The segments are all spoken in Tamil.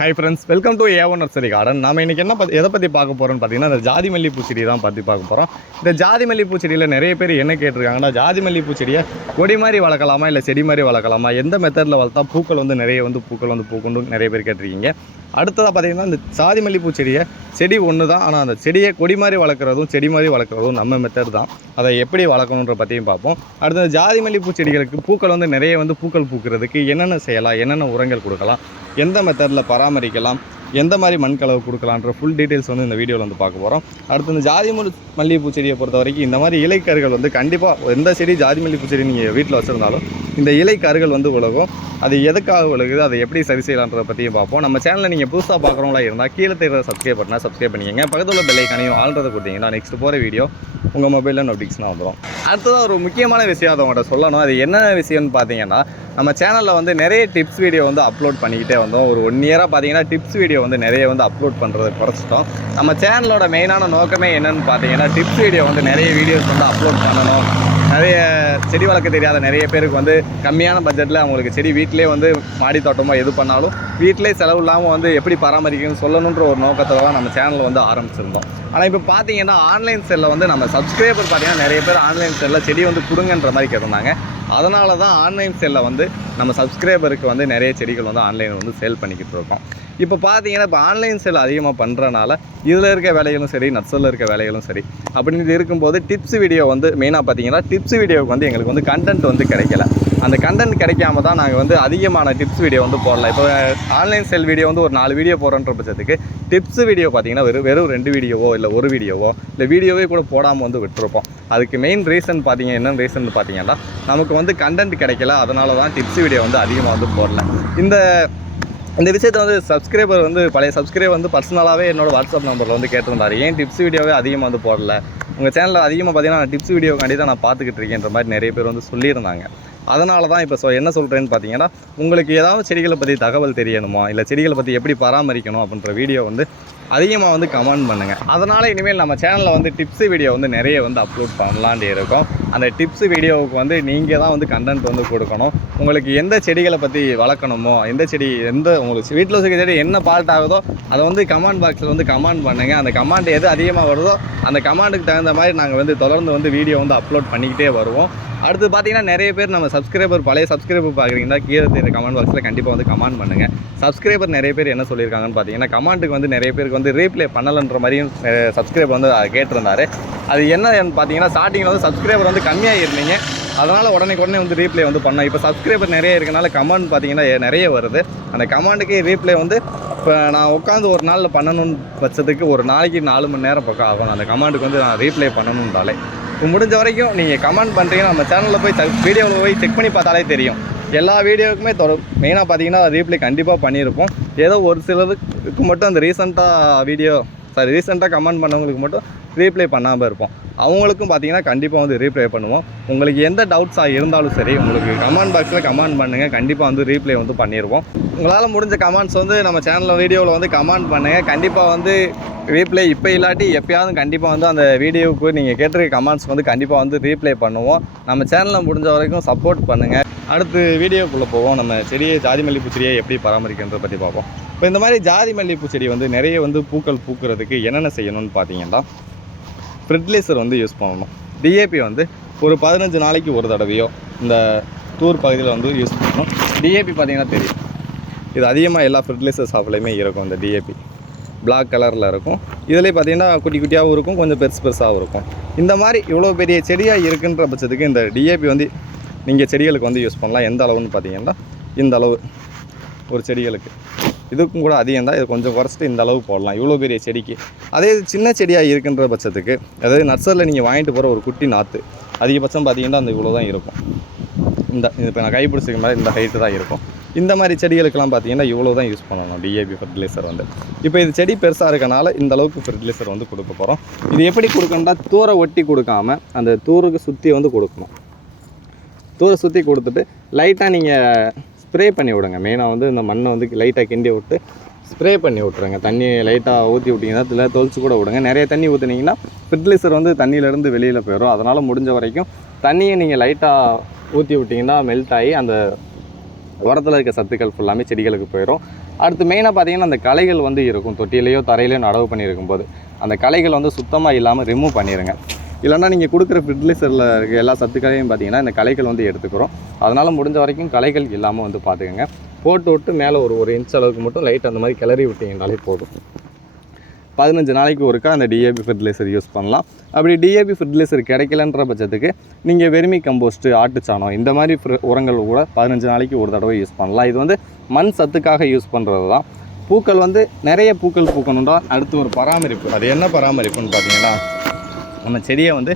Hi friends welcome to A one nursery garden நம்ம இன்னைக்கு என்ன எதை பற்றி பார்க்க போகிறோம்னு பார்த்தீங்கன்னா இந்த ஜாதி மல்லி பூச்செடி தான் பற்றி பார்க்க போகிறோம் இந்த ஜாதி மல்லி பூச்செடியில் நிறைய பேர் என்ன கேட்டிருக்காங்கன்னா ஜாதி மல்லி பூச்செடியை கொடி மாதிரி வளர்க்கலாமா இல்லை செடி மாதிரி வளர்க்கலாமா எந்த மெத்தடில் வளர்த்தா பூக்கள் வந்து நிறைய வந்து பூக்கள் வந்து பூக்கணும் நிறைய பேர் கேட்டிருக்கீங்க. அடுத்ததாக பார்த்தீங்கன்னா இந்த ஜாதி மல்லிப்பூ செடியை செடி ஒன்று தான் ஆனால் அந்த செடியை கொடி மாதிரி வளர்க்குறதும் செடி மாதிரி வளர்க்குறதும் நம்ம மெத்தட் தான். அதை எப்படி வளர்க்கணுன்ற பற்றியும் பார்ப்போம். அடுத்தது ஜாதி மல்லிப்பூ செடிகளுக்கு பூக்கள் வந்து நிறைய வந்து பூக்கள் பூக்கிறதுக்கு என்னென்ன செய்யலாம் என்னென்ன உரங்கள் கொடுக்கலாம் எந்த மெத்தடில் பராமரிக்கலாம்? எந்த மாதிரி மண் கலவை கொடுக்கலான்ற ஃபுல் டீட்டெயில்ஸ் வந்து இந்த வீடியோவில் வந்து பார்க்க போகிறோம் அடுத்து இந்த ஜாதி முள் மல்லிகைப்பூ செடியை பொறுத்த வரைக்கும் இந்த மாதிரி இலைக்கருகள் வந்து கண்டிப்பாக எந்த செடி ஜாதி மல்லிகைப்பூ செடி நீங்கள் வீட்டில் வச்சுருந்தாலும் இந்த இலைக்கருகள் வந்து விலகும் அது எதுக்காக விலகுது அதை எப்படி சரி செய்யலான்றத பற்றியும் பார்ப்போம். நம்ம சேனலில் நீங்கள் புதுசாக பார்க்குறவங்களா இருந்தால் கீழே தெரியுற சப்ஸ்கிரைப் பண்ணால் சப்ஸ்கிரைப் பண்ணிக்கங்க. பக்கத்தில் உள்ள பெல்லைக்கானையும் ஆள்றதை கொடுத்தீங்கன்னா நெக்ஸ்ட் போகிற வீடியோ உங்கள் மொபைலில் நோட்டிஃபிகேஷன் வந்துடும் அடுத்ததாக ஒரு முக்கியமான விஷயம் அதை உங்கள்கிட்ட சொல்லணும். அது என்ன விஷயம்னு பார்த்தீங்கன்னா நம்ம சேனலில் வந்து நிறைய டிப்ஸ் வீடியோ வந்து அப்லோட் பண்ணிக்கிட்டே வந்தோம். ஒரு ஒன் இயராக பார்த்தீங்கன்னா டிப்ஸ் வீடியோ வந்து நிறைய வந்து அப்லோட் பண்ணுறதை குறைச்சிட்டோம். நம்ம சேனலோட மெயினான நோக்கமே என்னன்னு பார்த்தீங்கன்னா டிப்ஸ் வீடியோ வந்து நிறைய வீடியோஸ் வந்து அப்லோட் பண்ணணும். நிறைய செடி வளர்க்க தெரியாத நிறைய பேருக்கு வந்து கம்மியான பட்ஜெட்டில் அவங்களுக்கு செடி வீட்டிலே வந்து மாடி தோட்டமாக எது பண்ணாலும் வீட்டிலே செலவு இல்லாமல் வந்து எப்படி பராமரிக்கணும்னு சொல்லணுன்ற ஒரு நோக்கத்தில் தான் நம்ம சேனல் வந்து ஆரம்பிச்சிருந்தோம். ஆனால் இப்போ பார்த்தீங்கன்னா ஆன்லைன் செல்லில் வந்து நம்ம சப்ஸ்கிரைபர் பார்த்தீங்கன்னா நிறைய பேர் ஆன்லைன் செல்லில் செடி வந்து கொடுங்கன்ற மாதிரி கேட்டிருந்தாங்க. அதனால தான் ஆன்லைன் செல்லில் வந்து நம்ம சப்ஸ்கிரைபருக்கு வந்து நிறைய செடிகள் வந்து ஆன்லைனில் வந்து சேல் பண்ணிக்கிட்டு இருக்கோம். இப்போ பார்த்தீங்கன்னா இப்போ ஆன்லைன் சேல் அதிகமாக பண்ணுறனால இதில் இருக்க வேலைகளும் சரி நட்ஸில் இருக்க வேலைகளும் சரி அப்படின்னு இருக்கும்போது டிப்ஸ் வீடியோ வந்து மெயினாக பார்த்தீங்கன்னா டிப்ஸ் வீடியோவுக்கு வந்து எங்களுக்கு வந்து கண்டென்ட் வந்து கிடைக்கல. அந்த கண்டென்ட் கிடைக்காம தான் நாங்கள் வந்து அதிகமான டிப்ஸ் வீடியோ வந்து போடலாம் இப்போ ஆன்லைன் செல் வீடியோ வந்து ஒரு நாலு வீடியோ போடுறன்ற பட்சத்துக்கு டிப்ஸ் வீடியோ பார்த்தீங்கன்னா வெறும் வெறும் ரெண்டு வீடியோவோ இல்லை ஒரு வீடியோவோ இல்லை வீடியோவே கூட போடாமல் வந்து விட்டுருப்போம். அதுக்கு மெயின் ரீசன் பார்த்தீங்க என்னென்னு ரீசன் பார்த்தீங்கன்னா நமக்கு வந்து கண்டென்ட் கிடைக்கல அதனால தான் டிப்ஸ் வீடியோ வந்து அதிகமாக வந்து போடல. இந்த இந்த விஷயத்தை வந்து சப்ஸ்கிரைபர் வந்து பழைய சப்ஸ்கிரைபர் வந்து பர்சனலாகவே என்னோட வாட்ஸ்அப் நம்பரில் வந்து கேட்டிருந்தார். ஏன் டிப்ஸ் வீடியோவே அதிகமாக வந்து போடல? உங்கள் சேனலில் அதிகமாக பார்த்தீங்கன்னா டிப்ஸ் வீடியோக்காண்டி தான் நான் பார்த்துக்கிட்டு இருக்கேன்ற மாதிரி நிறைய பேர் வந்து சொல்லியிருந்தாங்க. அதனால தான் இப்போ சொ என்ன சொல்கிறேன்னு பார்த்தீங்கன்னா உங்களுக்கு ஏதாவது செடிகளை பற்றி தகவல் தெரியணுமா? இல்லை செடிகளை பற்றி எப்படி பராமரிக்கணும் அப்படின்ற வீடியோ வந்து அதிகமாக வந்து கமெண்ட் பண்ணுங்கள் அதனால் இனிமேல் நம்ம சேனலில் வந்து டிப்ஸு வீடியோ வந்து நிறைய வந்து அப்லோட் பண்ணலான்ட்டு இருக்கோம். அந்த டிப்ஸ் வீடியோவுக்கு வந்து நீங்கள் தான் வந்து கண்டென்ட் வந்து கொடுக்கணும். உங்களுக்கு எந்த செடிகளை பற்றி வளர்க்கணுமோ எந்த செடி எந்த உங்களுக்கு வீட்டில் வச்சுக்க செடி என்ன பால்ட் ஆகுதோ அதை வந்து கமெண்ட் பாக்ஸில் வந்து கமெண்ட் பண்ணுங்கள் அந்த கமெண்ட் எது அதிகமாக வருதோ அந்த கமெண்டுக்கு தகுந்த மாதிரி நாங்கள் வந்து தொடர்ந்து வந்து வீடியோ வந்து அப்லோட் பண்ணிக்கிட்டே வருவோம். அடுத்து பார்த்தீங்கன்னா நிறைய பேர் நம்ம சப்ஸ்கிரைபர் பழைய சப்ஸ்கிரைபர் பார்க்குறீங்கன்னா கீழே தெரியுற கமெண்ட் பாக்ஸில் கண்டிப்பாக வந்து கமெண்ட் பண்ணுங்கள் சப்ஸ்கிரைபர் நிறைய பேர் என்ன சொல்லியிருக்காங்கன்னு பார்த்தீங்கன்னா கமெண்ட்டுக்கு வந்து நிறைய பேருக்கு வந்து ரீப்ளே பண்ணலன்ற மாதிரியும் சப்ஸ்கிரைபர் வந்து கேட்டிருந்தாரு. அது என்னன்னு பார்த்தீங்கன்னா ஸ்டார்டிங்கில் வந்து சப்ஸ்கிரைபர் வந்து கம்மியாக இருந்தீங்க. அதனால் உடனே உடனே வந்து ரீப்ளே வந்து பண்ணோம் இப்போ சப்ஸ்கிரைபர் நிறைய இருக்கனால கமெண்ட் பார்த்தீங்கன்னா நிறைய வருது. அந்த கமெண்ட்டுக்கு ரீப்ளே வந்து இப்போ நான் உட்காந்து ஒரு நாளில் பண்ணணும்னு பட்சத்துக்கு ஒரு நாளைக்கு நாலு மணி நேரம் பக்கம் ஆகும். அந்த கமெண்ட்டுக்கு வந்து நான் ரீப்ளே பண்ணணுன்றாலே முடிஞ்ச வரைக்கும் நீங்கள் கமெண்ட் பண்ணுறீங்கன்னா நம்ம சேனலில் போய் வீடியோவில் போய் செக் பண்ணி பார்த்தாலே தெரியும். எல்லா வீடியோவுக்குமே தொட மெயினாக பார்த்தீங்கன்னா ரீப்ளை கண்டிப்பாக பண்ணியிருப்போம். ஏதோ ஒரு சிலருக்கு மட்டும் அந்த ரீசெண்டாக வீடியோ சாரி ரீசெண்டாக கமெண்ட் பண்ணவங்களுக்கு மட்டும் ரீப்ளை பண்ணாமல் இருப்போம். அவங்களுக்கும் பார்த்தீங்கன்னா கண்டிப்பாக வந்து ரீப்ளை பண்ணுவோம். உங்களுக்கு எந்த டவுட்ஸாக இருந்தாலும் சரி உங்களுக்கு கமெண்ட் பாக்ஸில் கமெண்ட் பண்ணுங்கள் கண்டிப்பாக வந்து ரீப்ளை வந்து பண்ணிடுவோம் உங்களால் முடிஞ்ச கமெண்ட்ஸ் வந்து நம்ம சேனலில் வீடியோவில் வந்து கமெண்ட் பண்ணுங்கள் கண்டிப்பாக வந்து ரீப்ளை இப்போ இல்லாட்டி எப்பயாவது கண்டிப்பாக வந்து அந்த வீடியோவுக்கு நீங்கள் கேட்டிருக்க கமெண்ட்ஸ் வந்து கண்டிப்பாக வந்து ரீப்ளை பண்ணுவோம். நம்ம சேனலில் முடிஞ்ச வரைக்கும் சப்போர்ட் பண்ணுங்கள் அடுத்து வீடியோக்குள்ளே போவோம். நம்ம செடியை ஜாதி மல்லிப்பூ செடியை எப்படி பராமரிக்கின்றதை பற்றி பார்ப்போம். இப்போ இந்த மாதிரி ஜாதி மல்லிப்பூ செடி வந்து நிறைய வந்து பூக்கள் பூக்கிறதுக்கு என்னென்ன செய்யணும்னு பார்த்தீங்கன்னா ஃபெர்டிலைசர் வந்து யூஸ் பண்ணணும். டிஏபி வந்து ஒரு பதினஞ்சு நாளைக்கு ஒரு தடவையோ இந்த டூர் பகுதியில் வந்து யூஸ் பண்ணணும். டிஏபி பார்த்தீங்கன்னா தெரியும். இது அதிகமாக எல்லா ஃபெர்டிலைசர் ஷாப்லேயுமே இருக்கும் இந்த டிஏபி பிளாக் கலரில் இருக்கும். இதுலேயே பார்த்தீங்கன்னா குட்டி குட்டியாகவும் இருக்கும் கொஞ்சம் பெருசு பெருசாகவும் இருக்கும். இந்த மாதிரி இவ்வளோ பெரிய செடியாக இருக்குன்ற பட்சத்துக்கு இந்த டிஏபி வந்து நீங்கள் செடிகளுக்கு வந்து யூஸ் பண்ணலாம். எந்த அளவுன்னு பார்த்தீங்கன்னா இந்த அளவு ஒரு செடிகளுக்கு. இதுக்கும் கூட அதிகம் தான். இது கொஞ்சம் குறைச்சிட்டு இந்த அளவு போடலாம். இவ்வளோ பெரிய செடிக்கு. அதே இது சின்ன செடியாக இருக்கின்ற பட்சத்துக்கு அதாவது நர்சரியில் நீங்கள் வாங்கிட்டு போகிற ஒரு குட்டி நாற்று அதிகபட்சம் பார்த்தீங்கன்னா அந்த இவ்வளோ தான் இருக்கும். இந்த இப்போ நான் கைப்பிடிச்சிக்க மாதிரி இந்த ஹைட்டு தான் இருக்கும். இந்த மாதிரி செடிகளுக்கெல்லாம் பார்த்தீங்கன்னா இவ்வளோ தான் யூஸ் பண்ணணும் டிஏபி ஃபர்டிலைசர் வந்து. இப்போ இது செடி பெருசாக இருக்கனால இந்த அளவுக்கு ஃபர்டிலைசர் வந்து கொடுக்க போகிறோம் இது எப்படி கொடுக்கணும்னா தூரை ஒட்டி கொடுக்காம அந்த தூருக்கு சுற்றி வந்து கொடுக்கணும். தூரை சுற்றி கொடுத்துட்டு லைட்டாக நீங்கள் ஸ்ப்ரே பண்ணி விடுங்க. மெயினாக வந்து இந்த மண்ணை வந்து லைட்டாக கிண்டி விட்டு ஸ்ப்ரே பண்ணி விட்ருங்க தண்ணி லைட்டாக ஊற்றி விட்டிங்கன்னா இதில் தொளிச்சு கூட விடுங்க. நிறைய தண்ணி ஊற்றுனீங்கன்னா ஃபெர்டிலைசர் வந்து தண்ணியிலேருந்து வெளியில் போயிடும். அதனால் முடிஞ்ச வரைக்கும் தண்ணியை நீங்கள் லைட்டாக ஊற்றி விட்டிங்கன்னா மெல்ட் ஆகி அந்த உரத்தில் இருக்க சத்துக்கள் ஃபுல்லாமே செடிகளுக்கு போயிடும் அடுத்து மெயினாக பார்த்தீங்கன்னா அந்த களைகள் வந்து இருக்கும். தொட்டிலையோ தரையிலையோ நடவு பண்ணியிருக்கும் போது அந்த களைகள் வந்து சுத்தமாக இல்லாமல் ரிமூவ் பண்ணிடுங்க இல்லைன்னா நீங்கள் கொடுக்குற ஃபெர்டிலைசரில் இருக்க எல்லா சத்துக்களையும் பார்த்தீங்கன்னா இந்த களைகள் வந்து எடுத்துக்கிறோம். அதனால் முடிஞ்ச வரைக்கும் களைகள் இல்லாமல் வந்து பார்த்துக்கோங்க போட்டு விட்டு மேலே ஒரு ஒரு இன்ச் அளவுக்கு மட்டும் லைட் அந்த மாதிரி கிளறி விட்டீங்கனாலே போதும். பதினஞ்சு நாளைக்கு ஒருக்கா அந்த டிஏபி ஃபெர்டிலைசர் யூஸ் பண்ணலாம். அப்படி டிஏபி ஃபெர்டிலைசர் கிடைக்கலன்ற பட்சத்துக்கு நீங்கள் வெர்மி கம்போஸ்ட்டு ஆட்டுச்சாணம் இந்த மாதிரி உரங்கள் கூட பதினஞ்சு நாளைக்கு ஒரு தடவை யூஸ் பண்ணலாம். இது வந்து மண் சத்துக்காக யூஸ் பண்ணுறது தான் பூக்கள் வந்து நிறைய பூக்கள் பூக்கணும்னா அடுத்து ஒரு பராமரிப்பு. அது என்ன பராமரிப்புன்னு பார்த்தீங்கன்னா நம்ம செடியை வந்து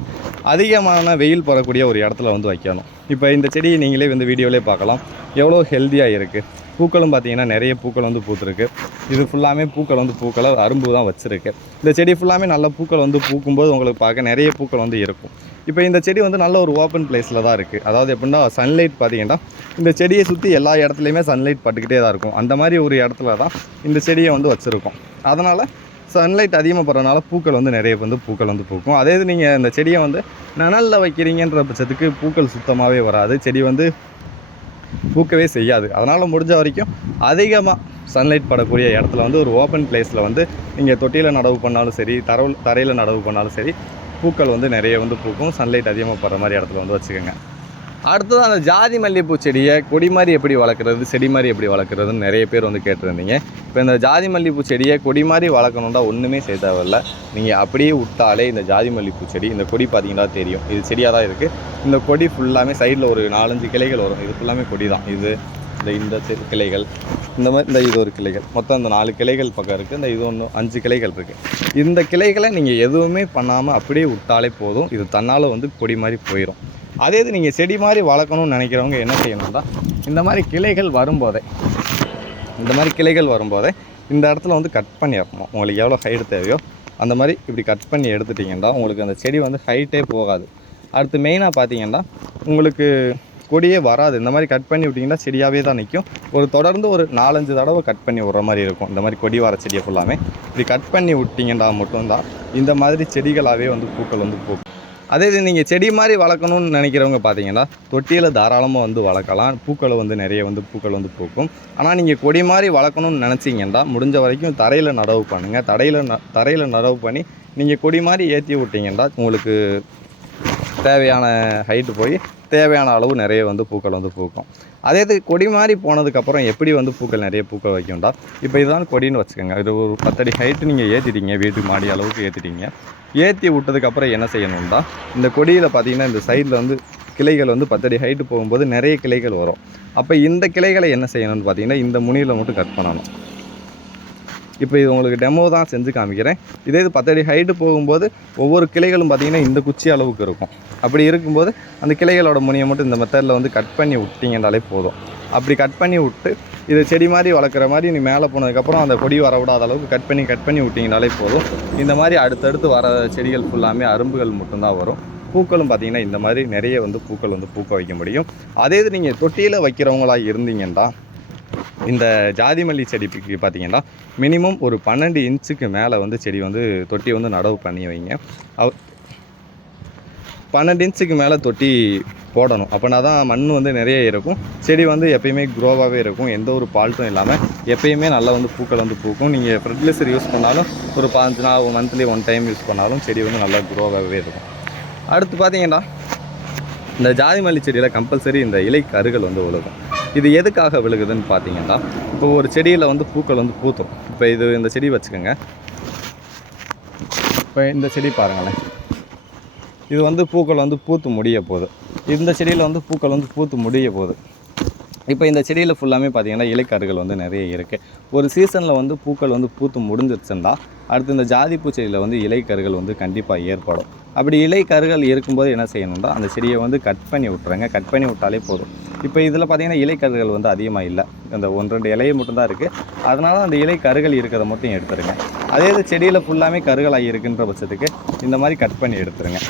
அதிகமான வெயில் போடக்கூடிய ஒரு இடத்துல வந்து வைக்கணும். இப்போ இந்த செடியை நீங்களே வந்து வீடியோவிலே பார்க்கலாம். எவ்வளோ ஹெல்த்தியாக இருக்குது பூக்களும் பார்த்தீங்கன்னா நிறைய பூக்கள் வந்து பூத்துருக்கு. இது ஃபுல்லாமே பூக்கள் வந்து பூக்களை அரும்பு தான் வச்சுருக்கு. இந்த செடி ஃபுல்லாமே நல்ல பூக்கள் வந்து பூக்கும்போது உங்களுக்கு பார்க்க நிறைய பூக்கள் வந்து இருக்கும். இப்போ இந்த செடி வந்து நல்ல ஒரு ஓப்பன் பிளேஸில் தான் இருக்குது அதாவது எப்படின்னா சன்லைட் பார்த்தீங்கன்னா இந்த செடியை சுற்றி எல்லா இடத்துலையுமே சன்லைட் பட்டுக்கிட்டே தான் இருக்கும். அந்த மாதிரி ஒரு இடத்துல தான் இந்த செடியை வந்து வச்சுருக்கோம். அதனால் சன்லைட் அதிகமாக படுறதுனால பூக்கள் வந்து நிறைய வந்து பூக்கள் வந்து பூக்கும். அதே இது நீங்கள் இந்த செடியை வந்து நனலில் வைக்கிறீங்கன்ற பட்சத்துக்கு பூக்கள் சுத்தமாகவே வராது. செடி வந்து பூக்கவே செய்யாது. அதனால் முடிஞ்ச வரைக்கும் அதிகமாக சன்லைட் படக்கூடிய இடத்துல வந்து ஒரு ஓப்பன் பிளேஸில் வந்து நீங்கள் தொட்டியில் நடவு பண்ணாலும் சரி தரவு தரையில் நடவு பண்ணாலும் சரி பூக்கள் வந்து நிறைய வந்து பூக்கும். சன்லைட் அதிகமாக படுற மாதிரி இடத்துல வந்து வச்சுக்கோங்க. அடுத்தது அந்த ஜாதி மல்லிகைப்பூ செடியை கொடி மாதிரி எப்படி வளர்க்குறது செடி மாதிரி எப்படி வளர்க்குறதுன்னு நிறைய பேர் வந்து கேட்டிருந்தீங்க. இப்போ இந்த ஜாதி மல்லிகைப்பூ செடியை கொடி மாதிரி வளர்க்கணுன்னா ஒன்றுமே செய்ய தேவையில்ல. நீங்கள் அப்படியே விட்டாலே இந்த ஜாதி மல்லிகைப்பூ செடி இந்த கொடி பார்த்தீங்கன்னா தெரியும். இது செடியாக தான் இருக்குது இந்த கொடி ஃபுல்லாமே சைடில் ஒரு நாலஞ்சு கிளைகள் வரும். இது ஃபுல்லாமே கொடி தான். இது இந்த இந்த செ- கிளைகள். இந்த மாதிரி இந்த இது ஒரு கிளைகள். மொத்தம் இந்த நாலு கிளைகள் பக்கம் இருக்குது இந்த இது ஒன்று அஞ்சு கிளைகள் இருக்குது இந்த கிளைகளை நீங்கள் எதுவுமே பண்ணாமல் அப்படியே விட்டாலே போதும். இது தன்னால் வந்து கொடி மாதிரி போயிடும் அதே இது நீங்கள் செடி மாதிரி வளர்க்கணும்னு நினைக்கிறவங்க என்ன செய்யணும்னா இந்த மாதிரி கிளைகள் வரும்போதே இந்த மாதிரி கிளைகள் வரும்போதே இந்த இடத்துல வந்து கட் பண்ணி வைப்போம் உங்களுக்கு எவ்வளோ ஹைட் தேவையோ அந்த மாதிரி இப்படி கட் பண்ணி எடுத்துட்டிங்கன்னா உங்களுக்கு அந்த செடி வந்து ஹைட்டே போகாது. அடுத்து மெயினாக பார்த்தீங்கன்னா உங்களுக்கு கொடியே வராது. இந்த மாதிரி கட் பண்ணி விட்டிங்கன்னா செடியாகவே தான் நிற்கும் ஒரு தொடர்ந்து ஒரு நாலஞ்சு தடவை கட் பண்ணி விட்ற மாதிரி இருக்கும். இந்த மாதிரி கொடி வர செடியை ஃபுல்லாமே இப்படி கட் பண்ணி விட்டிங்கன்னா மட்டும்தான் இந்த மாதிரி செடிகளாகவே வந்து பூக்கள் வந்து பூக்கும். அதே இது நீங்கள் செடி மாதிரி வளர்க்கணும்னு நினைக்கிறவங்க பார்த்தீங்கன்னா தொட்டியில் தாராளமாக வந்து வளர்க்கலாம். பூக்களை வந்து நிறைய வந்து பூக்கள் வந்து பூக்கும். ஆனால் நீங்கள் கொடி மாதிரி வளர்க்கணும்னு நினச்சிங்கன்னா முடிஞ்ச வரைக்கும் தரையில் நடவு பண்ணுங்கள் தரையில் ந தரையில் நடவு பண்ணி நீங்கள் கொடி மாதிரி ஏற்றி விட்டிங்கன்னா உங்களுக்கு தேவையான ஹைட்டு போய் தேவையான அளவு நிறைய வந்து பூக்கள் வந்து பூக்கும். அதே இது கொடி மாதிரி போனதுக்கப்புறம் எப்படி வந்து பூக்கள் நிறைய பூக்க வைக்கும்டா? இப்போ இதுதான் கொடின்னு வச்சுக்கோங்க. இது ஒரு பத்தடி ஹைட்டு நீங்கள் ஏற்றிட்டீங்க வீட்டுக்கு மாடி அளவுக்கு ஏற்றிட்டீங்க ஏற்றி விட்டதுக்கப்புறம் என்ன செய்யணும்டா? இந்த கொடியில் பார்த்தீங்கன்னா இந்த சைடில் வந்து கிளைகள் வந்து பத்தடி ஹைட்டு போகும்போது நிறைய கிளைகள் வரும். அப்போ இந்த கிளைகளை என்ன செய்யணும்னு பார்த்தீங்கன்னா இந்த முனியில் மட்டும் கட் பண்ணணும். இப்போ இது உங்களுக்கு டெமோ தான் செஞ்சு காமிக்கிறேன். இதே இது பத்தடி ஹைட்டு போகும்போது ஒவ்வொரு கிளைகளும் பார்த்திங்கன்னா இந்த குச்சி அளவுக்கு இருக்கும். அப்படி இருக்கும்போது அந்த கிளைகளோட முனியை மட்டும் இந்த மெத்தடில் வந்து கட் பண்ணி விட்டிங்கன்னாலே போதும். அப்படி கட் பண்ணி விட்டு இது செடி மாதிரி வளர்க்குற மாதிரி நீ மேலே போனதுக்கப்புறம் அந்த கொடி வர விடாத அளவுக்கு கட் பண்ணி கட் பண்ணி விட்டிங்கனாலே போதும். இந்த மாதிரி அடுத்தடுத்து வர செடிகள் ஃபுல்லாமே அரும்புகள் மட்டும்தான் வரும். பூக்களும் பார்த்தீங்கன்னா இந்த மாதிரி நிறைய வந்து பூக்கள் வந்து பூக்க வைக்க முடியும். அதே இது நீங்கள் தொட்டியில் வைக்கிறவங்களா இருந்தீங்கன்னா இந்த ஜாதி மல்லி செடிக்கு பார்த்தீங்கன்னா மினிமம் ஒரு பன்னெண்டு இன்ச்சுக்கு மேலே வந்து செடி வந்து தொட்டி வந்து நடவு பண்ணி வைங்க. அவ் பன்னெண்டு இன்ச்சுக்கு மேலே தொட்டி போடணும். அப்படின்னா தான் மண் வந்து நிறைய இருக்கும். செடி வந்து எப்பயுமே க்ரோவாகவே இருக்கும். எந்த ஒரு பால்ட்டும் இல்லாமல் எப்பயுமே நல்லா வந்து பூக்கள் வந்து பூக்கும். நீங்கள் ஃபெர்டிலைசர் யூஸ் பண்ணாலும் ஒரு பாஞ்சு நாள் மந்த்லி ஒன் டைம் யூஸ் பண்ணாலும் செடி வந்து நல்லா க்ரோவாகவே இருக்கும். அடுத்து பார்த்தீங்கன்னா இந்த ஜாதி மல்லி செடியில் கம்பல்சரி இந்த இலை கருகள் வந்து ஒழுகும் இது எதுக்காக விழுகுதுன்னு பார்த்தீங்கன்னா இப்போ ஒரு செடியில் வந்து பூக்கள் வந்து பூத்தும். இப்போ இது இந்த செடி வச்சுக்கோங்க. இப்போ இந்த செடி பாருங்களேன். இது வந்து பூக்கள் வந்து பூத்து முடிய போகுது. இந்த செடியில் வந்து பூக்கள் வந்து பூத்து முடிய போகுது. இப்போ இந்த செடியில் ஃபுல்லாமே பார்த்தீங்கன்னா இலைக்கருகள் வந்து நிறைய இருக்குது ஒரு சீசனில் வந்து பூக்கள் வந்து பூத்து முடிஞ்சிருச்சுன்னா அடுத்து இந்த ஜாதி பூச்செடியில் வந்து இலைக்கருகள் வந்து கண்டிப்பாக ஏற்படும். அப்படி இலைக்கருகள் இருக்கும்போது என்ன செய்யணும்னா அந்த செடியை வந்து கட் பண்ணி விட்ருங்க கட் பண்ணி விட்டாலே போதும். இப்போ இதில் பார்த்தீங்கன்னா இலைக்கருகள் வந்து அதிகமாக இல்லை. இந்த ஒன்று ரெண்டு இலையை மட்டும்தான் இருக்குது அதனால் அந்த இலை கருகள் இருக்கிறத மட்டும் எடுத்துருங்க. அதே இது செடியில் ஃபுல்லாமே கருகளாக இருக்குன்ற பட்சத்துக்கு இந்த மாதிரி கட் பண்ணி எடுத்துருங்க.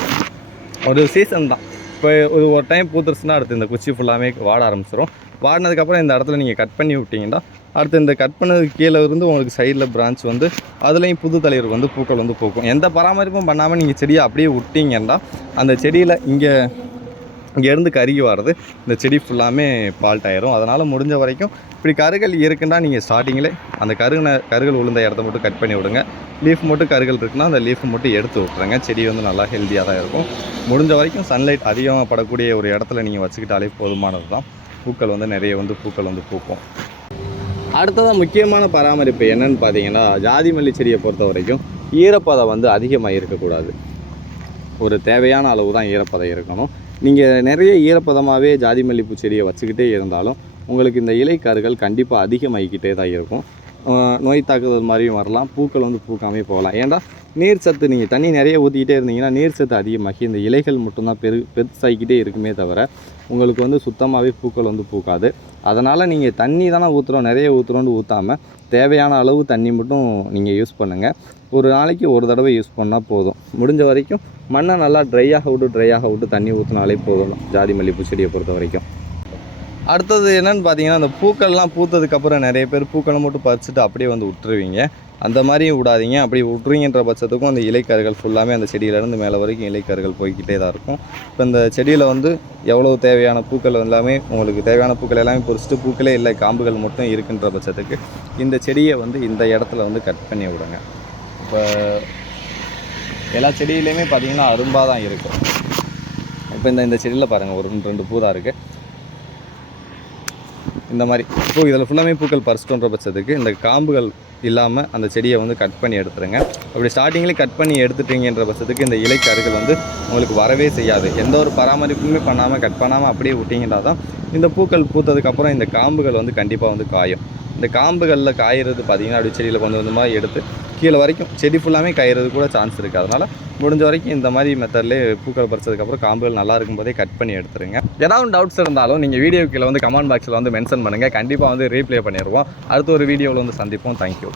ஒரு சீசன் தான். இப்போ ஒரு ஒரு டைம் பூத்துருச்சுன்னா அடுத்து இந்த குச்சி ஃபுல்லாமே வாட ஆரம்பிச்சிடும் வாடினதுக்கப்புறம் இந்த இடத்துல நீங்கள் கட் பண்ணி விட்டிங்கன்னா அடுத்து இந்த கட் பண்ணதுக்கு கீழே இருந்து உங்களுக்கு சைடில் பிரான்ச் வந்து அதுலேயும் புது தலைவர் வந்து பூக்கள் வந்து பூக்கும். எந்த பராமரிப்பும் பண்ணாமல் நீங்கள் செடியை அப்படியே விட்டீங்கன்னா அந்த செடியில் இங்கே இங்கேருந்து கருகி வர்றது இந்த செடி ஃபுல்லாமே பால்ட் ஆயிரும். அதனால் முடிஞ்ச வரைக்கும் இப்படி கருகள் இருக்குன்னா நீங்கள் ஸ்டார்டிங்கில் அந்த கருகின கருகல் உளுந்த இடத்த மட்டும் கட் பண்ணி விடுங்க. லீஃப் மட்டும் கருகல் இருக்குன்னா அந்த லீஃப் மட்டும் எடுத்து விட்ருங்க செடி வந்து நல்லா ஹெல்த்தியாக தான் இருக்கும். முடிஞ்ச வரைக்கும் சன்லைட் அதிகமாக படக்கூடிய ஒரு இடத்துல நீங்கள் வச்சுக்கிட்டாலே போதுமானது தான் பூக்கள் வந்து நிறைய வந்து பூக்கள் வந்து பூக்கும். அடுத்ததாக முக்கியமான பராமரிப்பு என்னன்னு பார்த்தீங்கன்னா ஜாதி மல்லி செடியை பொறுத்த வரைக்கும் ஈரப்பதம் வந்து அதிகமாக இருக்கக்கூடாது. ஒரு தேவையான அளவு தான் ஈரப்பதம் இருக்கணும். நீங்கள் நிறைய ஈரப்பதமாகவே ஜாதி மல்லிப்பூ செடியை வச்சுக்கிட்டே இருந்தாலும் உங்களுக்கு இந்த இலைக்காறுகள் கண்டிப்பாக அதிகமாகிக்கிட்டே தான் இருக்கும். நோய் தாக்குதல் மாதிரியும் வரலாம். பூக்கள் வந்து பூக்காமே போகலாம். ஏன்டா? நீர் சத்து நீங்கள் தண்ணி நிறைய ஊற்றிக்கிட்டே இருந்தீங்கன்னா நீர் சத்து அதிகமாகி இந்த இலைகள் மட்டும்தான் பெரு பெருசாகிக்கிட்டே இருக்குமே தவிர உங்களுக்கு வந்து சுத்தமாகவே பூக்கள் வந்து பூக்காது. அதனால் நீங்கள் தண்ணி தானே ஊற்றுறோம் நிறைய ஊற்றுறோன்னு ஊற்றாமல் தேவையான அளவு தண்ணி மட்டும் நீங்கள் யூஸ் பண்ணுங்கள் ஒரு நாளைக்கு ஒரு தடவை யூஸ் பண்ணால் போதும். முடிஞ்ச வரைக்கும் மண்ணை நல்லா ட்ரையாக விட்டு ட்ரையாக விட்டு தண்ணி ஊற்றினாலே போதும். ஜாதி மல்லிப்பூ செடியை பொறுத்த வரைக்கும் அடுத்தது என்னென்னு பார்த்தீங்கன்னா அந்த பூக்கள்லாம் பூத்ததுக்கப்புறம் நிறைய பேர் பூக்களை மட்டும் பறிச்சுட்டு அப்படியே வந்து விட்டுருவீங்க அந்த மாதிரியும் விடாதீங்க. அப்படி விட்றீங்கன்ற பட்சத்துக்கும் அந்த இலைக்கருகள் ஃபுல்லாமே அந்த செடியிலேருந்து மேலே வரைக்கும் இலைக்கருகள் போய்க்கிட்டே தான் இருக்கும். இப்போ இந்த செடியில் வந்து எவ்வளோ தேவையான பூக்கள் எல்லாமே உங்களுக்கு தேவையான பூக்கள் எல்லாமே பொறிச்சிட்டு பூக்களே இல்லை காம்புகள் மட்டும் இருக்குன்ற பட்சத்துக்கு இந்த செடியை வந்து இந்த இடத்துல வந்து கட் பண்ணி விடுங்க. இப்போ எல்லா செடியிலையுமே பார்த்தீங்கன்னா அரும்பாக தான் இருக்கும். இப்போ இந்த இந்த செடியில் பாருங்கள் ஒரு ரெண்டு பூ தான் இருக்குது இந்த மாதிரி. பூ இதில் ஃபுல்லாமே பூக்கள் பறிச்சிட்டோன்ற பட்சத்துக்கு இந்த காம்புகள் இல்லாமல் அந்த செடியை வந்து கட் பண்ணி எடுத்துருங்க. அப்படி ஸ்டார்டிங்லேயே கட் பண்ணி எடுத்துட்டீங்கன்ற பட்சத்துக்கு இந்த இலைக்கருகள் வந்து உங்களுக்கு வரவே செய்யாது. எந்த ஒரு பராமரிப்புமே பண்ணாமல் கட் பண்ணாமல் அப்படியே விட்டிங்கன்னா தான் இந்த பூக்கள் பூத்ததுக்கப்புறம் இந்த காம்புகள் வந்து கண்டிப்பாக வந்து காயும். இந்த காம்புகளில் காயிறது பார்த்திங்கன்னா அப்படி செடியில் கொஞ்சம் கொஞ்சமாக எடுத்து கீழே வரைக்கும் செடி ஃபுல்லாமே கயிறது கூட சான்ஸ் இருக்குது அதனால் முடிஞ்ச வரைக்கும் இந்த மாதிரி மெத்தட்லேயே பூக்கள் பறிச்சதுக்கப்புறம் காம்புகள் நல்லா இருக்கும் போதே கட் பண்ணி எடுத்துருங்க. ஏதாவது டவுட்ஸ் இருந்தாலும் நீங்கள் வீடியோ கீழே வந்து கமெண்ட் பாக்ஸில் வந்து மென்ஷன் பண்ணுங்கள் கண்டிப்பாக வந்து ரீப்ளே பண்ணிடுவோம் அடுத்த ஒரு வீடியோவில் வந்து சந்திப்போம். தேங்க்யூ